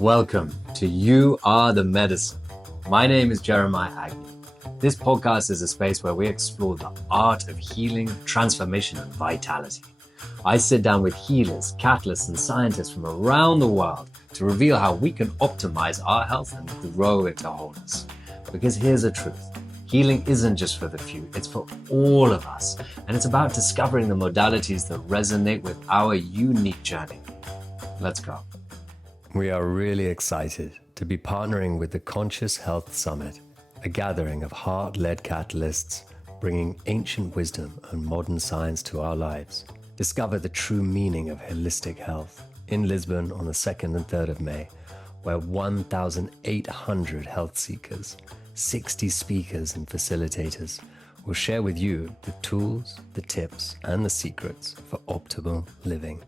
Welcome to You Are the Medicine. My name is Jeremiah Egle. This podcast is a space where we explore the art of healing, transformation, and vitality. I sit down with healers, catalysts, and scientists from around the world to reveal how we can optimize our health and grow into wholeness. Because here's the truth. Healing isn't just for the few, it's for all of us. And it's about discovering the modalities that resonate with our unique journey. Let's go. We are really excited to be partnering with the Conscious Health Summit, a gathering of heart-led catalysts bringing ancient wisdom and modern science to our lives. Discover the true meaning of holistic health in Lisbon on the 2nd and 3rd of May, where 1,800 health seekers, 60 speakers and facilitators will share with you the tools, the tips, and the secrets for optimal living.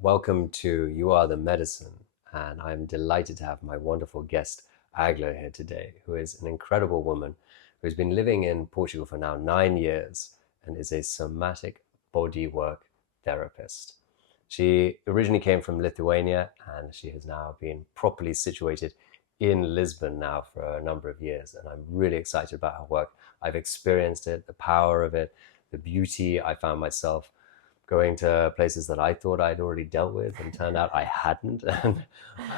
Welcome to You Are the Medicine, and I'm delighted to have my wonderful guest, Egle, here today, who is an incredible woman who's been living in Portugal for now 9 years and is a somatic bodywork therapist. She originally came from Lithuania, and she has now been properly situated in Lisbon now for a number of years, and I'm really excited about her work. I've experienced it, the power of it, the beauty. I found myself going to places that I thought I'd already dealt with and turned out I hadn't. And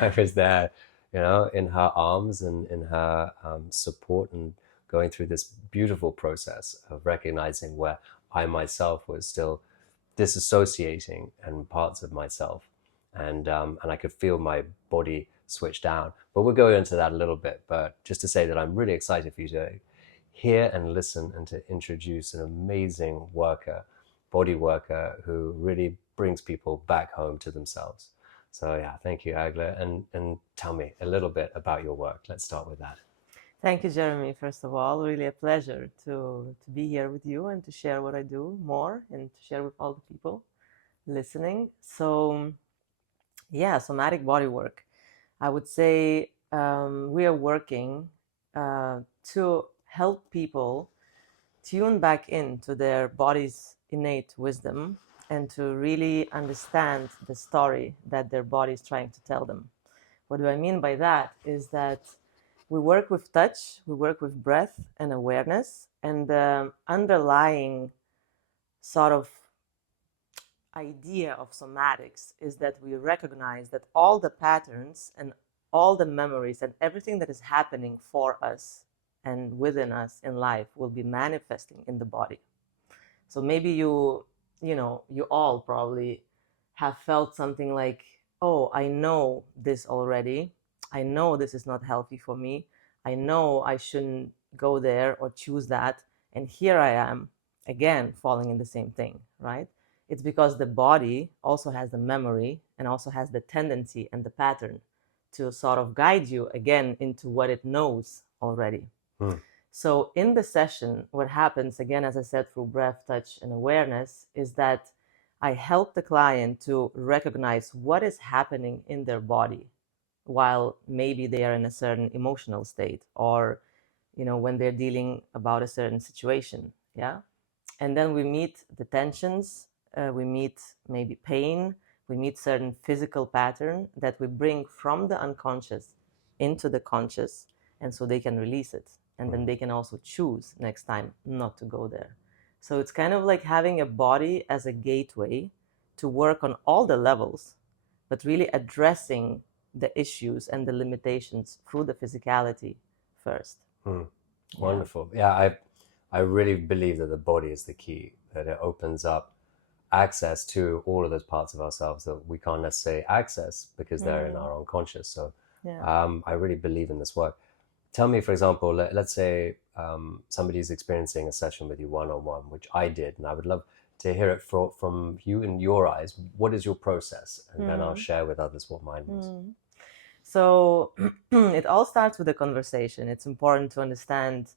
I was there, in her arms and in her support, and going through this beautiful process of recognizing where I myself was still disassociating and parts of myself. And I could feel my body switch down. But we'll go into that a little bit. But just to say that I'm really excited for you to hear and listen and to introduce an amazing body worker who really brings people back home to themselves. So yeah, thank you, Egle. And tell me a little bit about your work. Let's start with that. Thank you, Jeremy. First of all, really a pleasure to be here with you and to share what I do more and to share with all the people listening. So yeah, somatic bodywork. I would say we are working to help people tune back into their body's innate wisdom and to really understand the story that their body is trying to tell them. What do I mean by that is that we work with touch, we work with breath and awareness, and the underlying sort of idea of somatics is that we recognize that all the patterns and all the memories and everything that is happening for us and within us in life will be manifesting in the body. So maybe you all probably have felt something like, oh, I know this already. I know this is not healthy for me. I know I shouldn't go there or choose that. And here I am again falling in the same thing, right? It's because the body also has the memory and also has the tendency and the pattern to sort of guide you again into what it knows already. So in the session, what happens, again, as I said, through breath, touch, and awareness, is that I help the client to recognize what is happening in their body while maybe they are in a certain emotional state, or when they're dealing about a certain situation. Yeah. And then we meet the tensions, we meet maybe pain, we meet certain physical pattern that we bring from the unconscious into the conscious, and so they can release it. And then they can also choose next time not to go there. So it's kind of like having a body as a gateway to work on all the levels, but really addressing the issues and the limitations through the physicality first. Wonderful. Yeah, I really believe that the body is the key, that it opens up access to all of those parts of ourselves that we can't necessarily access because they're in our unconscious. So I really believe in this work. Tell me, for example, let's say somebody's experiencing a session with you one-on-one, which I did, and I would love to hear it from you in your eyes. What is your process? And then I'll share with others what mine was. So it all starts with a conversation. It's important to understand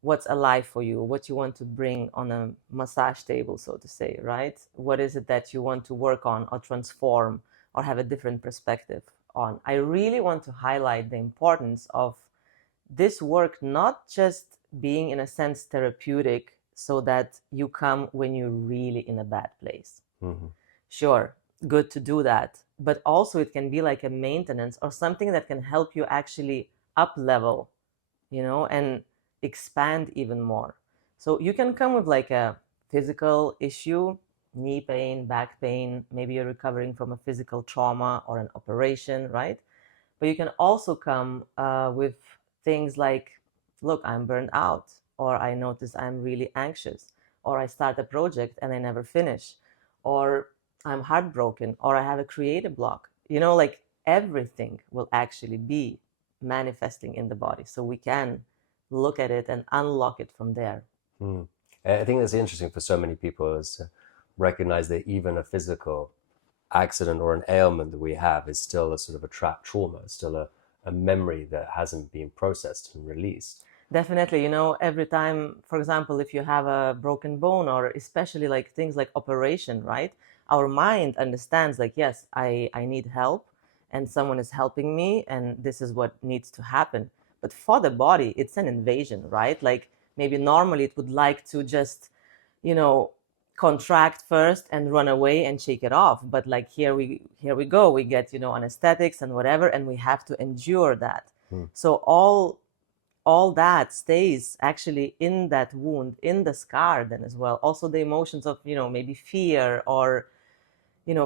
what's alive for you, what you want to bring on a massage table, so to say, right? What is it that you want to work on or transform or have a different perspective on? I really want to highlight the importance of this work not just being, in a sense, therapeutic so that you come when you're really in a bad place. Sure, good to do that. But also it can be like a maintenance or something that can help you actually up level, and expand even more. So you can come with like a physical issue, knee pain, back pain, maybe you're recovering from a physical trauma or an operation, right? But you can also come with things like, look, I'm burned out, or I notice I'm really anxious, or I start a project and I never finish, or I'm heartbroken, or I have a creative block. Like everything will actually be manifesting in the body. So we can look at it and unlock it from there. I think that's interesting for so many people is to recognize that even a physical accident or an ailment that we have is still a sort of a trapped trauma, still a memory that hasn't been processed and released. Definitely, every time, for example, if you have a broken bone or especially like things like operation, right? Our mind understands like, yes, I need help and someone is helping me and this is what needs to happen. But for the body, it's an invasion, right? Like maybe normally it would like to just, you know, contract first and run away and shake it off. But like here we go, we get, anesthetics and whatever, and we have to endure that. So all that stays actually in that wound, in the scar then as well. Also the emotions of, maybe fear or,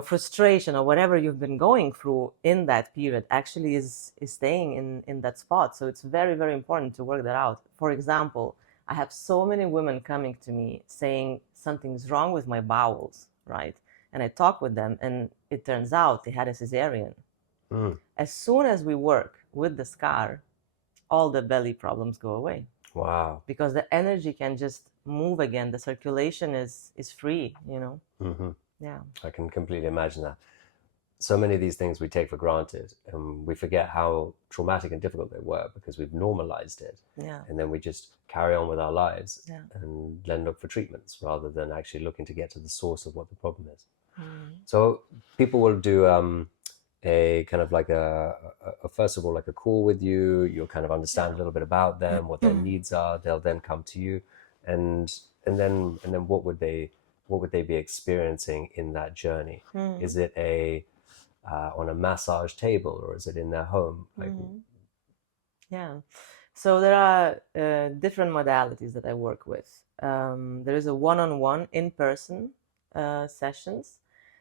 frustration or whatever you've been going through in that period actually is staying in that spot. So it's very, very important to work that out. For example, I have so many women coming to me saying something's wrong with my bowels, right? And I talk with them and it turns out they had a cesarean. As soon as we work with the scar, all the belly problems go away. Wow. Because the energy can just move again. The circulation is free, Yeah. I can completely imagine that. So many of these things we take for granted and we forget how traumatic and difficult they were because we've normalized it. Yeah. And then we just carry on with our lives Yeah. and then look for treatments rather than actually looking to get to the source of what the problem is. Mm. So people will do a kind of like a first of all like a call with you. You'll kind of understand a little bit about them, what their needs are. They'll then come to you, and then what would they be experiencing in that journey? Is it on a massage table or is it in their home? Yeah. So there are different modalities that I work with. There is a one-on-one in-person sessions.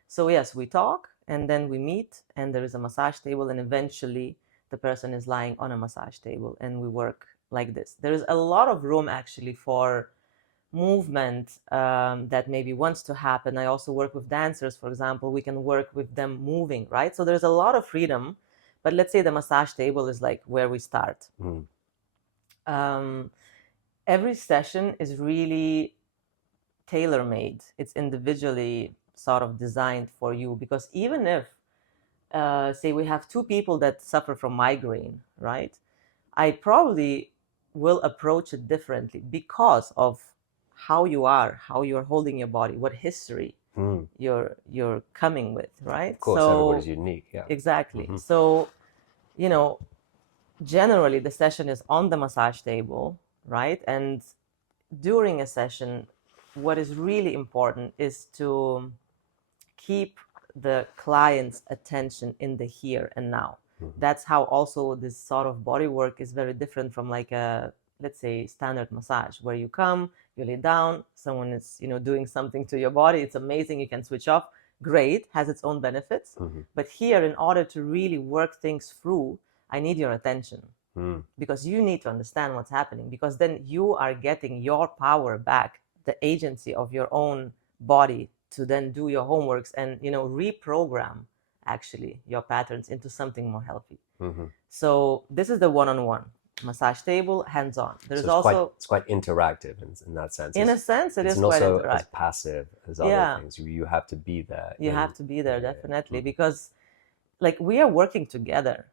So yes, we talk and then we meet and there is a massage table and eventually the person is lying on a massage table and we work like this. There is a lot of room actually for movement that maybe wants to happen. I also work with dancers, for example. We can work with them moving, right? So there's a lot of freedom. But let's say the massage table is like where we start. Every session is really tailor-made. It's individually sort of designed for you because even if, say, we have two people that suffer from migraine, right? I probably will approach it differently because of how you are, how you're holding your body, what history you're coming with, right? Of course, everybody's unique. Yeah. Exactly. So, generally the session is on the massage table, right? And during a session, what is really important is to keep the client's attention in the here and now. That's how also this sort of body work is very different from like a, let's say, standard massage where you come, you lay down, someone is, doing something to your body. It's amazing. You can switch off. Great, has its own benefits. But here, in order to really work things through, I need your attention because you need to understand what's happening because then you are getting your power back, the agency of your own body to then do your homeworks and, reprogram actually your patterns into something more healthy. So this is the one-on-one massage table, hands-on. There's it's quite interactive in that sense. In a sense, it is not quite so interactive. as passive as other things. You have to be there. You have to be there, definitely, because like we are working together.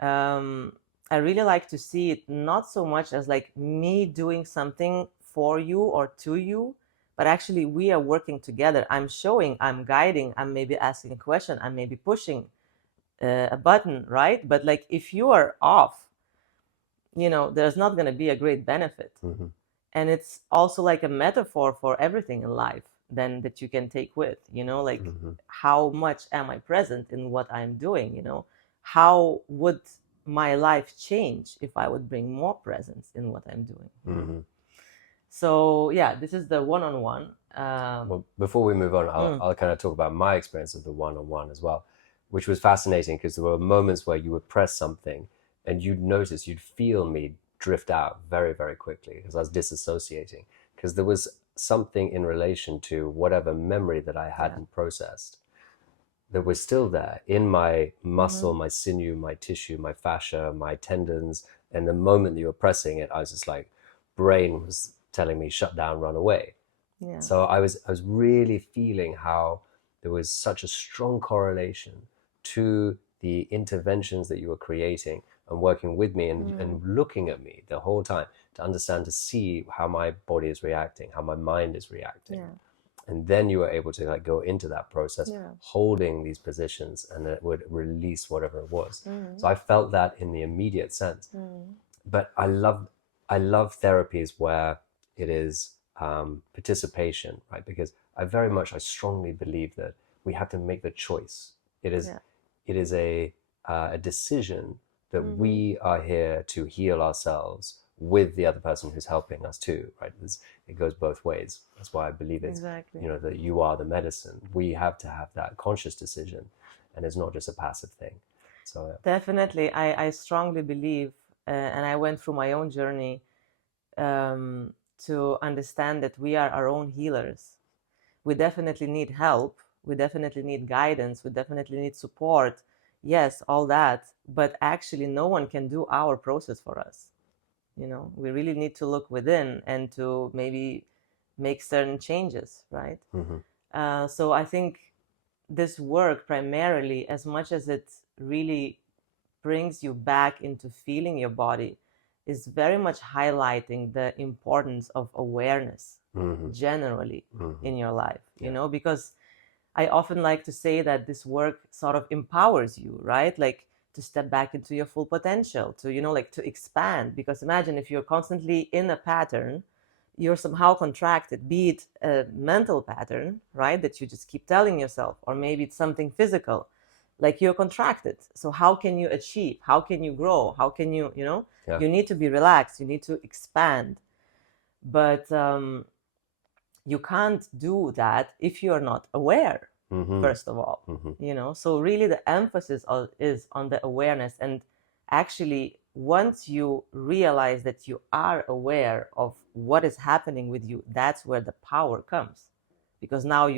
I really like to see it not so much as like me doing something for you or to you, but actually we are working together. I'm showing, I'm guiding, I'm maybe asking a question, I'm maybe pushing a button, right? But like if you are off, there's not going to be a great benefit. And it's also like a metaphor for everything in life. then that you can take with, like Mm-hmm. how much am I present in what I'm doing, how would my life change if I would bring more presence in what I'm doing. Mm-hmm. So yeah, this is the one-on-one. Well, before we move on, I'll kind of talk about my experience of the one-on-one as well, which was fascinating because there were moments where you would press something and you'd feel me drift out very, very quickly as I was disassociating, because there was something in relation to whatever memory that I hadn't processed that was still there in my muscle, my sinew, my tissue, my fascia, my tendons. And the moment that you were pressing it, I was just like, brain was telling me, shut down, run away. Yeah. So I was really feeling how there was such a strong correlation to the interventions that you were creating and working with me and looking at me the whole time to understand, to see how my body is reacting, how my mind is reacting. Yeah. And then you were able to like go into that process, Yeah. holding these positions, and it would release whatever it was. So I felt that in the immediate sense. But I love therapies where it is participation, right? Because I strongly believe that we have to make the choice. It is a decision that we are here to heal ourselves with the other person who's helping us too, right? It goes both ways. That's why I believe it's, Exactly. that you are the medicine. We have to have that conscious decision, and it's not just a passive thing. So definitely, I strongly believe, and I went through my own journey to understand that we are our own healers. We definitely need help. We definitely need guidance. We definitely need support. Yes, all that. But actually, no one can do our process for us. We really need to look within and to maybe make certain changes, right? So I think this work primarily, as much as it really brings you back into feeling your body, is very much highlighting the importance of awareness generally in your life, because I often like to say that this work sort of empowers you, right? Like to step back into your full potential, to, like to expand. Because imagine if you're constantly in a pattern, you're somehow contracted, be it a mental pattern, right? That you just keep telling yourself, or maybe it's something physical, like you're contracted. So how can you achieve? How can you grow? How can you, you need to be relaxed, you need to expand. But you can't do that if you're not aware, first of all, so really the emphasis is on the awareness. And actually, once you realize that you are aware of what is happening with you, that's where the power comes. Because now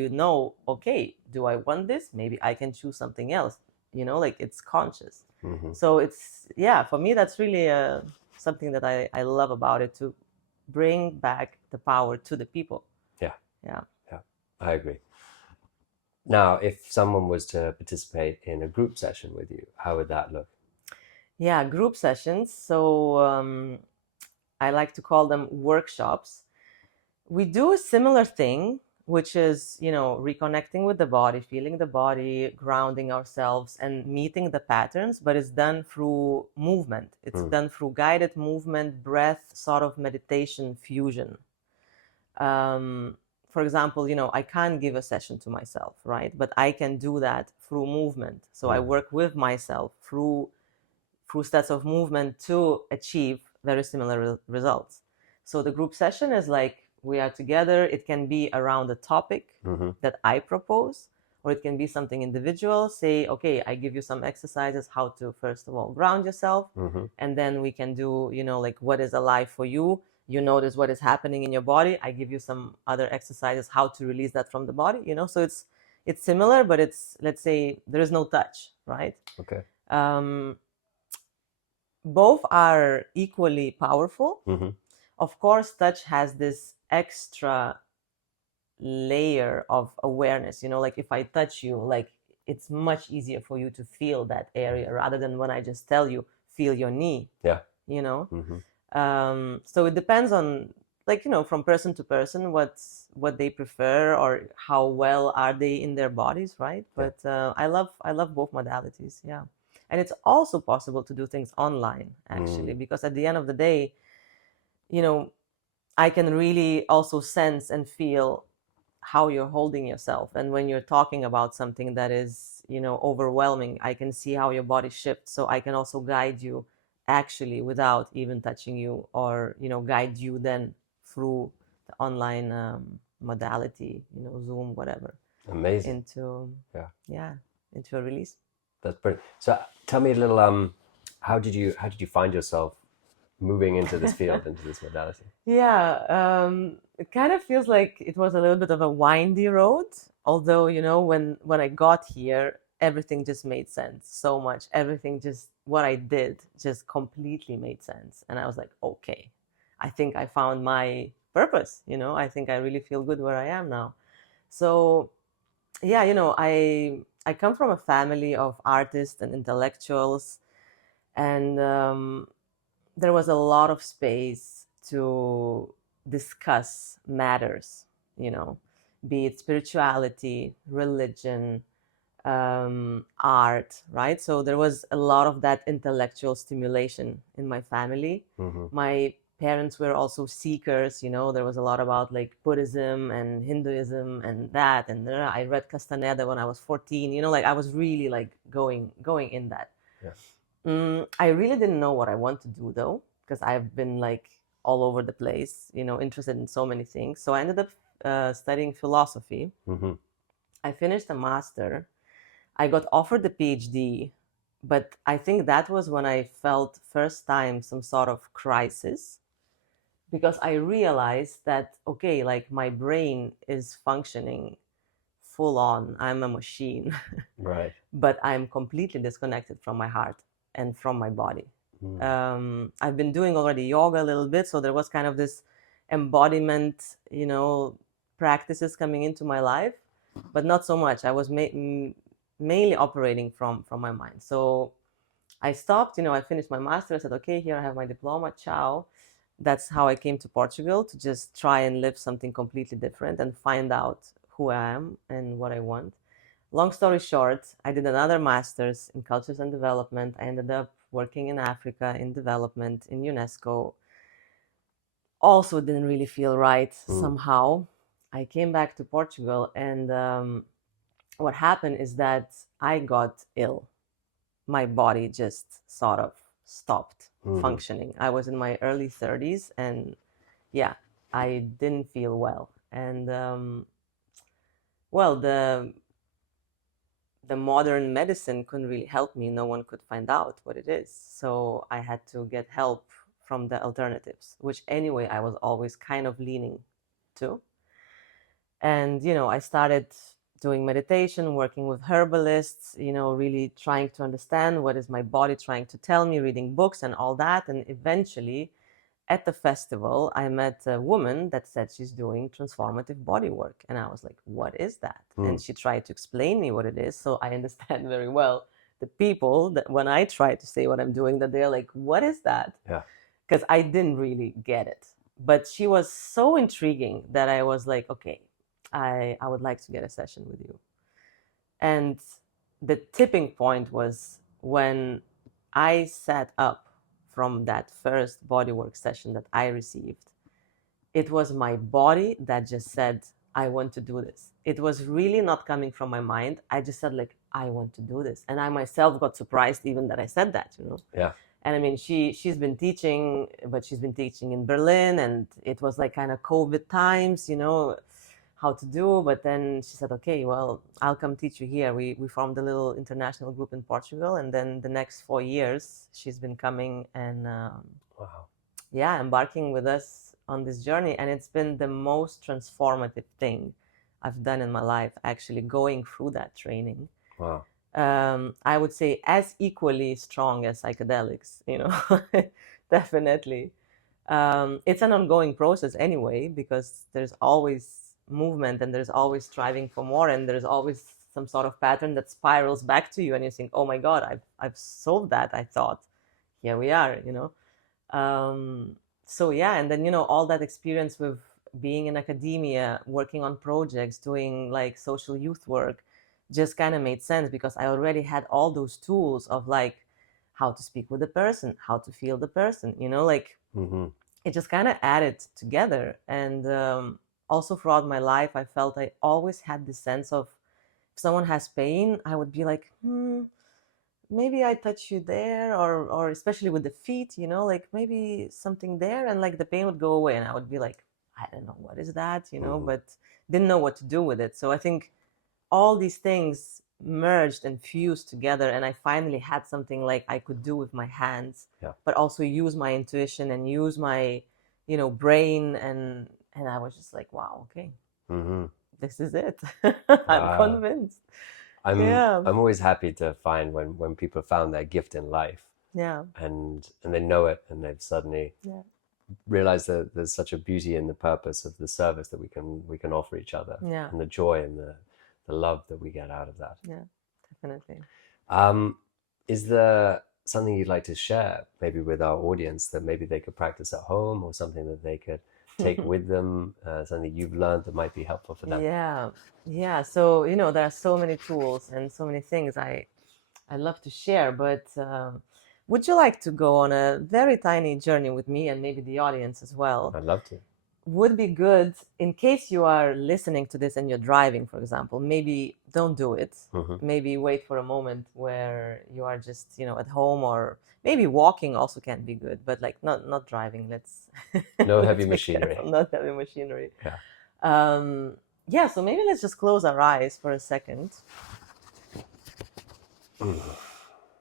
okay, do I want this? Maybe I can choose something else, like it's conscious. So it's, for me, that's really something that I love about it, to bring back the power to the people. Yeah. I agree. Now, if someone was to participate in a group session with you, how would that look? Yeah, group sessions. So I like to call them workshops. We do a similar thing, which is, reconnecting with the body, feeling the body, grounding ourselves, and meeting the patterns, but it's done through movement. It's done through guided movement, breath, sort of meditation fusion. For example, I can't give a session to myself, right? But I can do that through movement. So I work with myself through sets of movement to achieve very similar results. So the group session is like we are together. It can be around a topic that I propose, or it can be something individual. Say, okay, I give you some exercises how to, first of all, ground yourself. And then we can do, like what is alive for you. You notice what is happening in your body. I give you some other exercises how to release that from the body, so it's similar, but it's, let's say, there is no touch, right? Okay. Both are equally powerful. Of course, touch has this extra layer of awareness, like if I touch you, like it's much easier for you to feel that area rather than when I just tell you, feel your knee. So it depends on, like, from person to person, what they prefer or how well are they in their bodies, right? But I love both modalities. And it's also possible to do things online, actually, because at the end of the day, I can really also sense and feel how you're holding yourself. And when you're talking about something that is, overwhelming, I can see how your body shifts. So I can also guide you actually without even touching you, or, guide you then through the online modality, Zoom, whatever, Amazing. into, Yeah. into a release. That's brilliant. So tell me a little, how did you find yourself moving into this field, into this modality? Yeah, it kind of feels like it was a little bit of a windy road. Although, when I got here, everything just made sense so much. Everything just, what I did just completely made sense. And I was like, okay, I think I found my purpose. I think I really feel good where I am now. So, yeah, I come from a family of artists and intellectuals, and there was a lot of space to discuss matters, be it spirituality, religion, art, right? So there was a lot of that intellectual stimulation in my family. Mm-hmm. My parents were also seekers, there was a lot about like Buddhism and Hinduism and that. And I read Castaneda when I was 14, like I was really like going in that. Yeah. I really didn't know what I want to do though, because I've been like all over the place, interested in so many things. So I ended up studying philosophy. Mm-hmm. I finished a master. I got offered the PhD, but I think that was when I felt first time some sort of crisis, because I realized that, okay, like my brain is functioning full on. I'm a machine, Right. but I'm completely disconnected from my heart and from my body. I've been doing already yoga a little bit, so there was kind of this embodiment, practices coming into my life, but not so much. I was mainly operating from my mind. So I stopped. I finished my master. I said, okay, here I have my diploma. Ciao. That's how I came to Portugal, to just try and live something completely different and find out who I am and what I want. Long story short, I did another master's in cultures and development. I ended up working in Africa in development in UNESCO. Also didn't really feel right somehow. I came back to Portugal, and what happened is that I got ill. My body just sort of stopped functioning. I was in my early 30s, and yeah, I didn't feel well. And well, the modern medicine couldn't really help me. No one could find out what it is. So I had to get help from the alternatives, which anyway, I was always kind of leaning to. And, I started doing meditation, working with herbalists, really trying to understand what is my body trying to tell me, reading books and all that. And eventually, at the festival, I met a woman that said she's doing transformative bodywork. And I was like, what is that? And she tried to explain me what it is. So I understand very well the people that when I try to say what I'm doing, that they're like, what is that? Yeah. Because I didn't really get it. But she was so intriguing that I was like, okay, I would like to get a session with you. And the tipping point was when I sat up from that first bodywork session that I received. It was my body that just said, I want to do this. It was really not coming from my mind. I just said, like, I want to do this. And I myself got surprised even that I said that, Yeah. And I mean, she's been teaching, but she's been teaching in Berlin, and it was like kind of COVID times, how to do. But then she said, okay, well, I'll come teach you here. We formed a little international group in Portugal, and then the next 4 years she's been coming and Wow. yeah, embarking with us on this journey. And it's been the most transformative thing I've done in my life, actually going through that training. Wow. I would say as equally strong as psychedelics, definitely. It's an ongoing process anyway, because there's always movement and there's always striving for more, and there's always some sort of pattern that spirals back to you, and you think, oh my God, I've solved that. I thought, here we are, so yeah, and then all that experience with being in academia, working on projects, doing like social youth work, just kind of made sense, because I already had all those tools of like how to speak with the person, how to feel the person, like it just kind of added together. And also throughout my life, I felt I always had this sense of, if someone has pain, I would be like, maybe I touch you there, or especially with the feet, like maybe something there, and like the pain would go away, and I would be like, I don't know, what is that, but didn't know what to do with it. So I think all these things merged and fused together, and I finally had something like I could do with my hands, but also use my intuition and use my, brain, and I was just like, wow, okay, this is it. I'm convinced. I'm always happy to find when people found their gift in life, and they know it, and they've suddenly realized that there's such a beauty in the purpose of the service that we can offer each other, and the joy and the love that we get out of that. Yeah, definitely. Is there something you'd like to share maybe with our audience that maybe they could practice at home, or something that they could take with them, something you've learned that might be helpful for them? Yeah. So, there are so many tools and so many things I love to share, but would you like to go on a very tiny journey with me, and maybe the audience as well? I'd love to. Would be good, in case you are listening to this and you're driving, for example, maybe don't do it. Maybe wait for a moment where you are just, at home, or maybe walking also can be good, but like not driving. Let's no let's heavy be machinery. careful, not heavy machinery. So maybe let's just close our eyes for a second.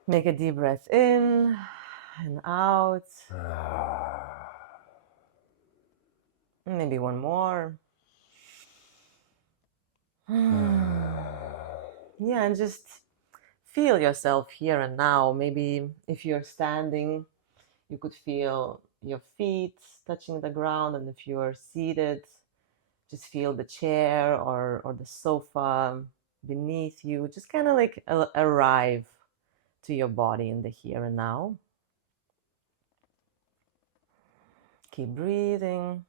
Make a deep breath in and out. Maybe one more. And just feel yourself here and now. Maybe if you're standing, you could feel your feet touching the ground, and if you're seated, just feel the chair or the sofa beneath you. Just kind of like arrive to your body in the here and now. Keep breathing.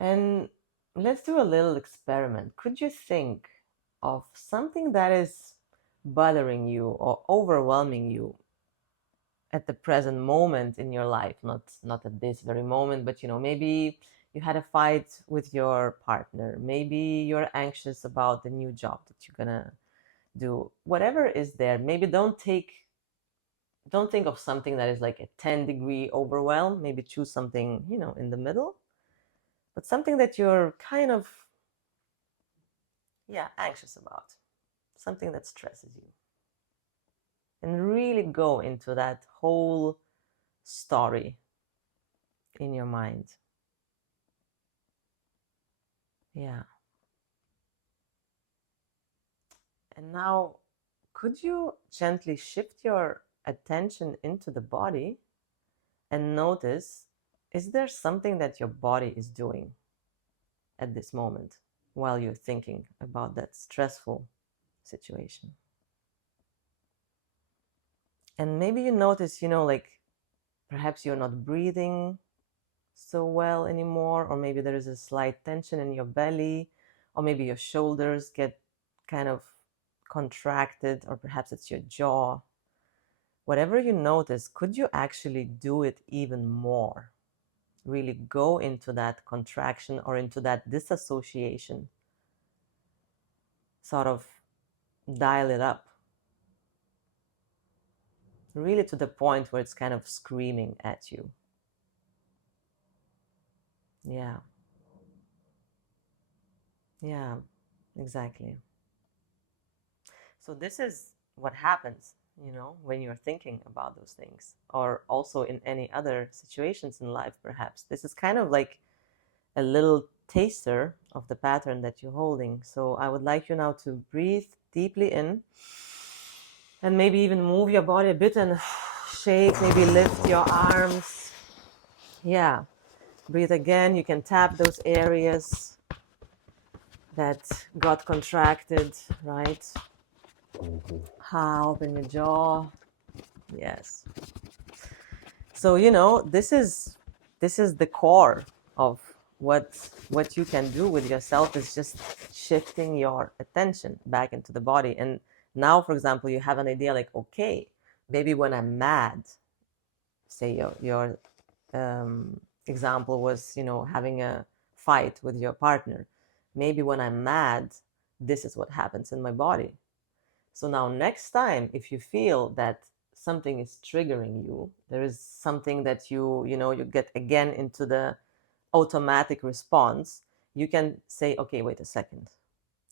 And let's do a little experiment. Could you think of something that is bothering you or overwhelming you at the present moment in your life? Not at this very moment, but maybe you had a fight with your partner. Maybe you're anxious about the new job that you're gonna do. Whatever is there, maybe don't think of something that is like a 10-degree overwhelm. Maybe choose something, in the middle, but something that you're kind of, anxious about, something that stresses you. And really go into that whole story in your mind. And now, could you gently shift your attention into the body and notice, is there something that your body is doing at this moment while you're thinking about that stressful situation? And maybe you notice, like perhaps you're not breathing so well anymore, or maybe there is a slight tension in your belly, or maybe your shoulders get kind of contracted, or perhaps it's your jaw. Whatever you notice, could you actually do it even more? Really go into that contraction or into that disassociation. Sort of dial it up. Really to the point where it's kind of screaming at you. Yeah, exactly. So this is what happens, when you're thinking about those things, or also in any other situations in life, perhaps. This is kind of like a little taster of the pattern that you're holding. So I would like you now to breathe deeply in, and maybe even move your body a bit and shake, maybe lift your arms. Breathe again. You can tap those areas that got contracted, right? Open your jaw. Yes. So, this is the core of what you can do with yourself, is just shifting your attention back into the body. And now, for example, you have an idea like, okay, maybe when I'm mad, say you're example was, having a fight with your partner. Maybe when I'm mad, this is what happens in my body. So now next time, if you feel that something is triggering you, there is something that you get again into the automatic response, you can say, okay, wait a second.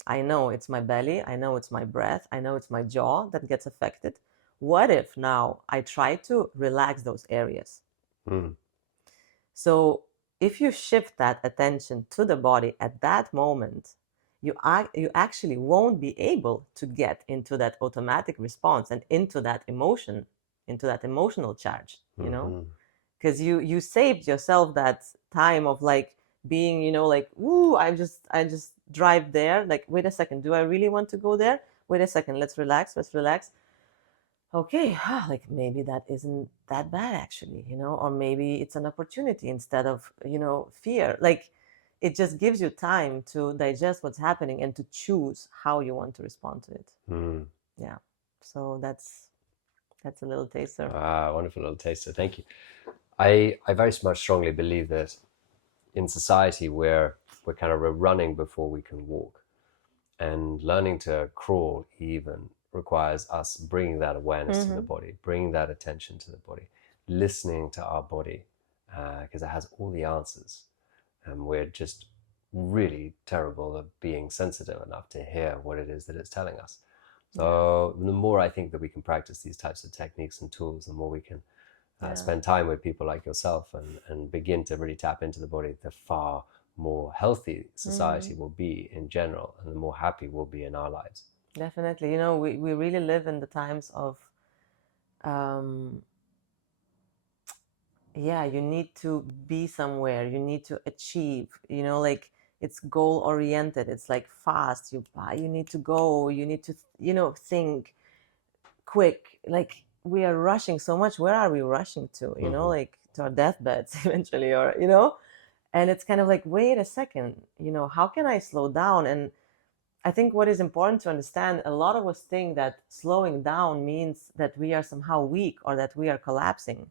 I know it's my belly. I know it's my breath. I know it's my jaw that gets affected. What if now I try to relax those areas? So if you shift that attention to the body at that moment, you actually won't be able to get into that automatic response and into that emotion, into that emotional charge, because you saved yourself that time of like being, like, woo, I just drive there. Like, wait a second, do I really want to go there? Wait a second, let's relax. Okay, like maybe that isn't that bad actually, or maybe it's an opportunity instead of, fear. Like, it just gives you time to digest what's happening and to choose how you want to respond to it. Yeah. So that's a little taster. Wonderful little taster. Thank you. I very much strongly believe that in society we're kind of running before we can walk, and learning to crawl even requires us bringing that awareness to the body, bringing that attention to the body, listening to our body, because it has all the answers, and we're just really terrible at being sensitive enough to hear what it is that it's telling us. So the more I think that we can practice these types of techniques and tools, the more we can spend time with people like yourself and begin to really tap into the body, the far more healthy society will be in general, and the more happy we'll be in our lives. Definitely. We really live in the times of, you need to be somewhere, you need to achieve, like it's goal oriented, it's like fast, you need to go, you need to, think quick, like we are rushing so much. Where are we rushing to? Like to our deathbeds eventually, or and it's kind of like, wait a second, how can I slow down? And I think what is important to understand, a lot of us think that slowing down means that we are somehow weak or that we are collapsing.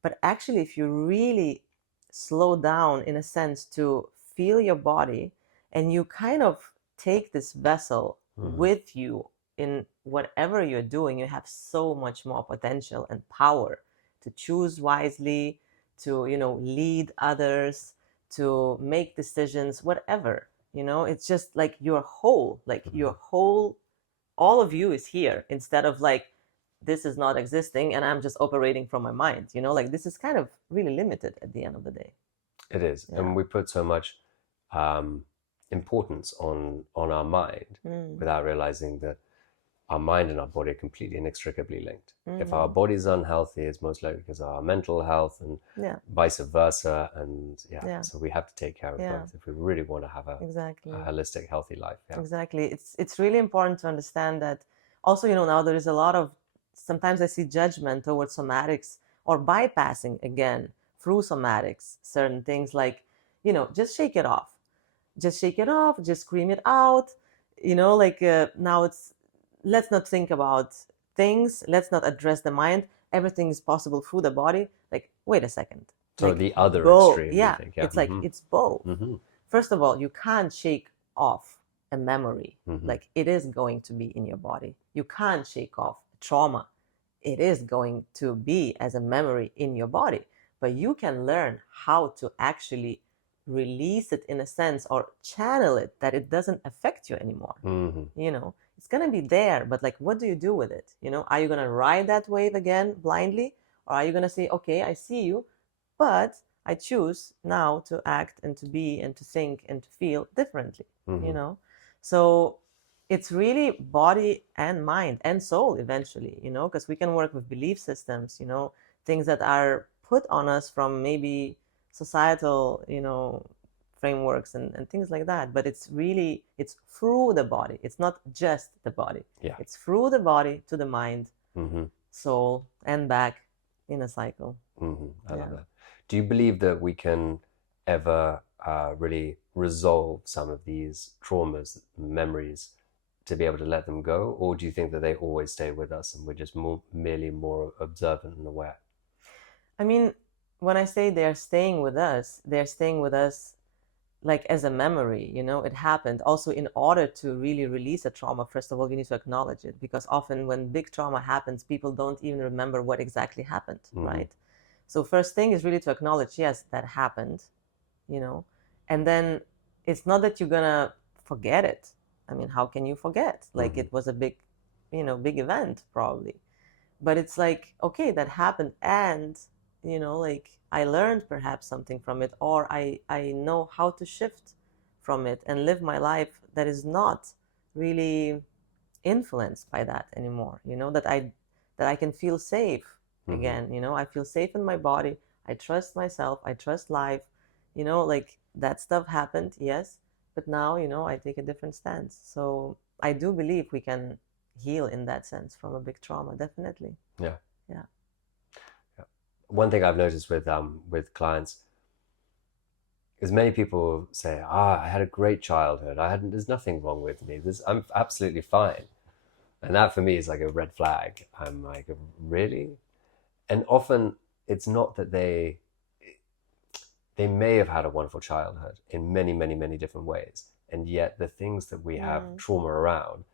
But actually, if you really slow down in a sense to feel your body, and you kind of take this vessel with you in whatever you're doing, you have so much more potential and power to choose wisely, to, lead others, to make decisions, whatever. It's just like you're whole, like your whole, all of you is here, instead of like, this is not existing and I'm just operating from my mind, like this is kind of really limited at the end of the day. It is. And we put so much importance on our mind without realizing that our mind and our body are completely inextricably linked. If our body's unhealthy, it's most likely because of our mental health, and vice versa. And so we have to take care of both if we really want to have a holistic, healthy life. Exactly. It's really important to understand that also, now there is a lot of, sometimes I see judgment towards somatics, or bypassing again through somatics certain things, like, just shake it off, just scream it out, like now it's, let's not think about things, let's not address the mind, everything is possible through the body. Like, wait a second. So like, the other both, extreme, yeah, you think, it's like it's both. First of all, you can't shake off a memory. Like, it is going to be in your body. You can't shake off trauma. It is going to be as a memory in your body, but you can learn how to actually release it in a sense, or channel it, that it doesn't affect you anymore. It's going to be there, but like, what do you do with it? Are you going to ride that wave again blindly, or are you going to say, okay, I see you, but I choose now to act and to be and to think and to feel differently. So it's really body and mind and soul eventually, because we can work with belief systems, things that are put on us from maybe societal, frameworks and things like that. But it's through the body. It's not just the body. It's through the body to the mind, soul, and back in a cycle. I love that. Do you believe that we can ever really resolve some of these traumas, memories, to be able to let them go? Or do you think that they always stay with us and we're just merely more observant and aware? I mean, when I say they're staying with us like as a memory, it happened. Also, in order to really release a trauma, first of all, you need to acknowledge it, because often when big trauma happens, people don't even remember what exactly happened, right? So first thing is really to acknowledge, yes, that happened, and then it's not that you're gonna forget it. I mean, how can you forget? Like, it was a big event, probably. But it's like, okay, that happened, and like, I learned perhaps something from it, or I know how to shift from it and live my life that is not really influenced by that anymore. That I can feel safe again. I feel safe in my body. I trust myself. I trust life. Like, that stuff happened, yes, but now I take a different stance. So I do believe we can heal in that sense from a big trauma, definitely. Yeah. Yeah. One thing I've noticed with clients is many people say, I had a great childhood. There's nothing wrong with me. I'm absolutely fine. And that for me is like a red flag. I'm like, really? And often it's not that they may have had a wonderful childhood in many, many, many different ways. And yet the things that we have trauma around,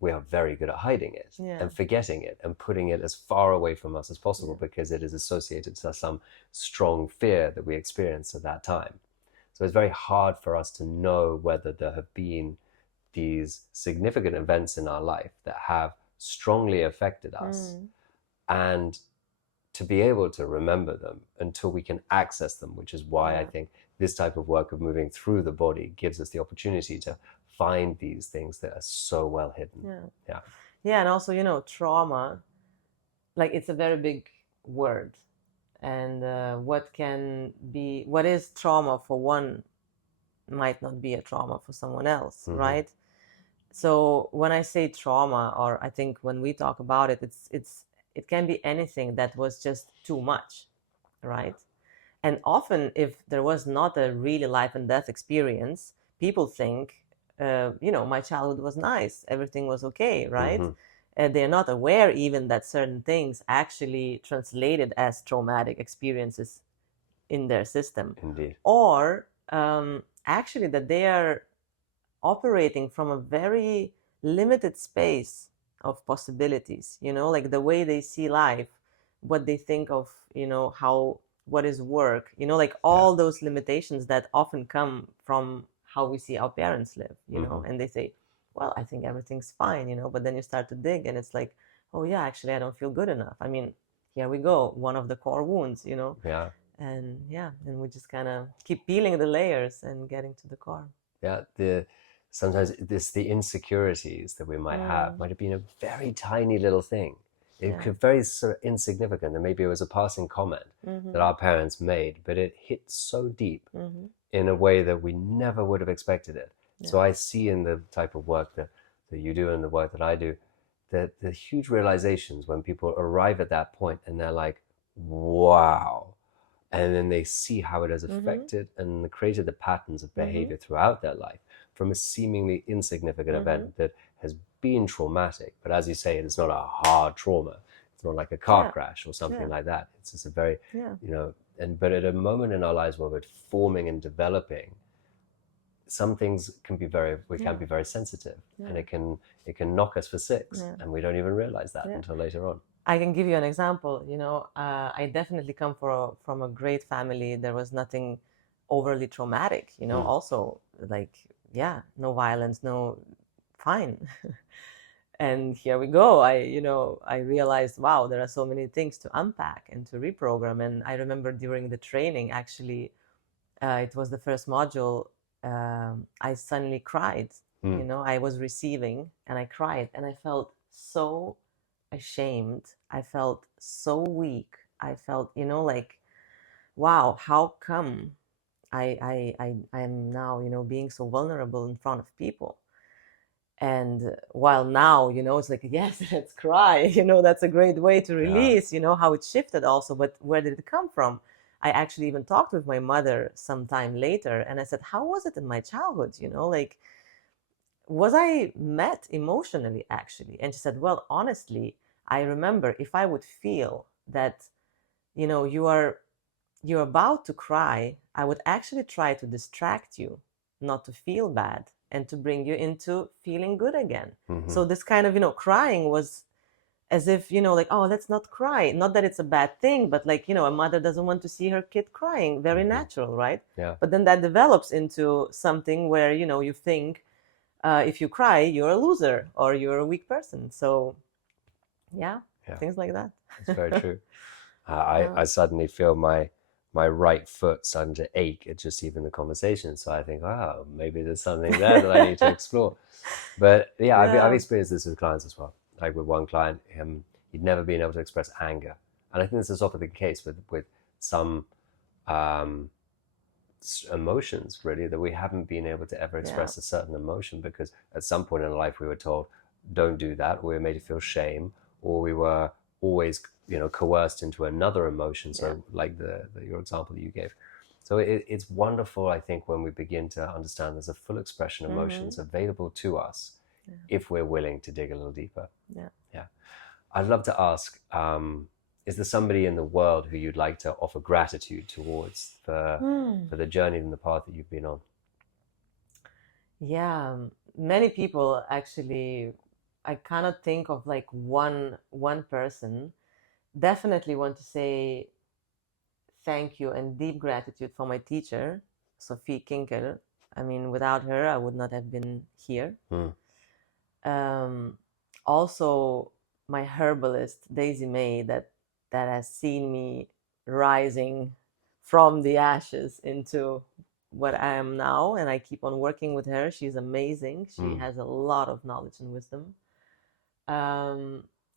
we are very good at hiding it and forgetting it and putting it as far away from us as possible, because it is associated to some strong fear that we experienced at that time. So it's very hard for us to know whether there have been these significant events in our life that have strongly affected us, and to be able to remember them until we can access them, which is why I think this type of work of moving through the body gives us the opportunity to find these things that are so well hidden. Yeah, and also, trauma, like, it's a very big word. And what is trauma for one might not be a trauma for someone else, right? So when I say trauma, or I think when we talk about it, it can be anything that was just too much, right? And often, if there was not a really life and death experience, people think, my childhood was nice, everything was okay, right? They're not aware even that certain things actually translated as traumatic experiences in their system. Indeed. Or actually that they are operating from a very limited space of possibilities, like the way they see life, what they think of, what is work, like all those limitations that often come from how we see our parents live, and they say, well, I think everything's fine, but then you start to dig and it's like, oh yeah, actually I don't feel good enough. I mean, here we go, one of the core wounds, and we just kind of keep peeling the layers and getting to the core. Sometimes the insecurities that we might have might have been a very tiny little thing. It could be very sort of insignificant, and maybe it was a passing comment that our parents made, but it hit so deep in a way that we never would have expected it. So I see in the type of work that you do and the work that I do, that the huge realizations when people arrive at that point and they're like, wow. And then they see how it has affected and created the patterns of behavior throughout their life from a seemingly insignificant event that has been traumatic. But as you say, it's not a hard trauma. It's not like a car crash or something like that. It's just a very, but at a moment in our lives where we're forming and developing, some things can be can be very sensitive, and it can knock us for six, and we don't even realize that until later on. I can give you an example. I definitely come from a great family. There was nothing overly traumatic, also, like, no violence, no, fine. And here we go. I realized, wow, there are so many things to unpack and to reprogram. And I remember during the training, actually, it was the first module, I suddenly cried. I was receiving and I cried and I felt so ashamed. I felt so weak. I felt, like, wow, how come I'm now, being so vulnerable in front of people? And while now, it's like, yes, let's cry, that's a great way to release, how it shifted also. But where did it come from? I actually even talked with my mother sometime later and I said, how was it in my childhood? Like, was I met emotionally actually? And she said, well, honestly, I remember if I would feel that, you are you're about to cry, I would actually try to distract you, not to feel bad, and to bring you into feeling good again. So this kind of, crying was as if, like, oh, let's not cry. Not that it's a bad thing, but like, a mother doesn't want to see her kid crying. Very natural, right? Yeah. But then that develops into something where, you think if you cry, you're a loser or you're a weak person. So yeah. Things like that. It's very true. I suddenly feel my right foot starting to ache at just even the conversation. So I think, wow, maybe there's something there that I need to explore. But yeah, I've experienced this with clients as well. Like with one client, he'd never been able to express anger. And I think this is often the case with some emotions, really, that we haven't been able to ever express a certain emotion because at some point in life we were told, don't do that, or we were made to feel shame, or we were always coerced into another emotion. So like your example that you gave. So it's wonderful, I think, when we begin to understand there's a full expression of emotions available to us if we're willing to dig a little deeper. Yeah. I'd love to ask, is there somebody in the world who you'd like to offer gratitude towards for the journey and the path that you've been on? Yeah, many people actually. I cannot think of like one person. Definitely want to say thank you and deep gratitude for my teacher, Sophie Kinkel. I mean, without her, I would not have been here. Also, my herbalist, Daisy May, that has seen me rising from the ashes into what I am now. And I keep on working with her. She's amazing. She has a lot of knowledge and wisdom.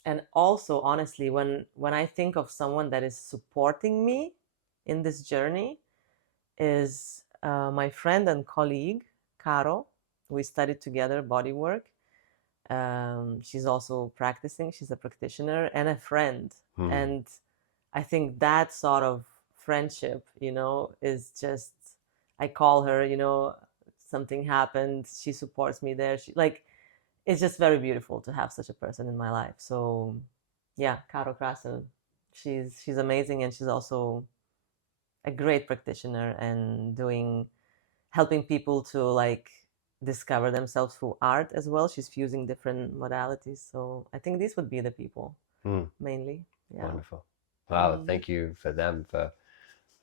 And also, honestly, when I think of someone that is supporting me in this journey, is my friend and colleague, Caro. We studied together bodywork. She's also practicing. She's a practitioner and a friend. And I think that sort of friendship, is just, I call her, something happened. She supports me there. It's just very beautiful to have such a person in my life. So yeah, Caro Krasel, she's amazing. And she's also a great practitioner and helping people to discover themselves through art as well. She's fusing different modalities. So I think these would be the people mainly. Yeah. Wonderful. Wow. Thank you for them, for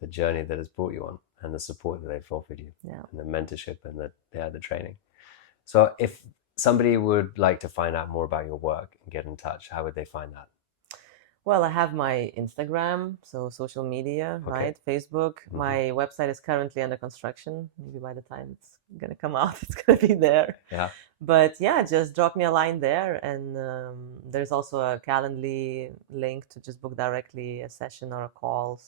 the journey that has brought you on and the support that they've offered you and the mentorship and the training. So if somebody would like to find out more about your work and get in touch, how would they find that? Well, I have my Instagram, so social media, right? Facebook. My website is currently under construction. Maybe by the time it's going to come out, it's going to be there. Yeah. But yeah, just drop me a line there. And there's also a Calendly link to just book directly a session or a call.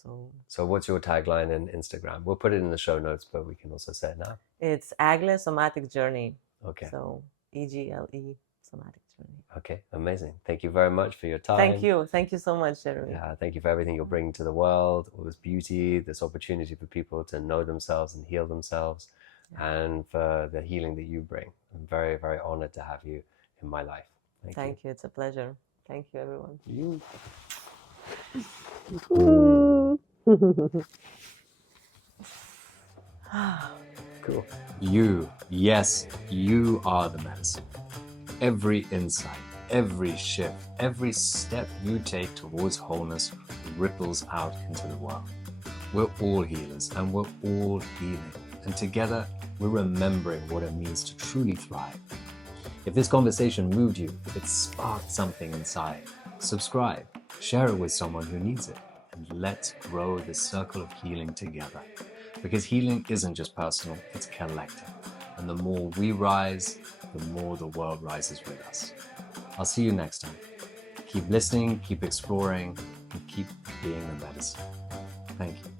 So what's your tagline in Instagram? We'll put it in the show notes, but we can also say it now. It's Egle Somatic Journey. Okay. So Egle Somatic Journey. Okay, amazing. Thank you very much for your time. Thank you. Thank you so much, Jeremy. Yeah, thank you for everything you're bringing to the world, all this beauty, this opportunity for people to know themselves and heal themselves, and for the healing that you bring. I'm very, very honored to have you in my life. Thank you. It's a pleasure. Thank you, everyone. Cool. You, yes, you are the medicine. Every insight, every shift, every step you take towards wholeness ripples out into the world. We're all healers and we're all healing. And together, we're remembering what it means to truly thrive. If this conversation moved you, if it sparked something inside, subscribe, share it with someone who needs it, and let's grow this circle of healing together. Because healing isn't just personal, it's collective. And the more we rise, the more the world rises with us. I'll see you next time. Keep listening, keep exploring, and keep being the medicine. Thank you.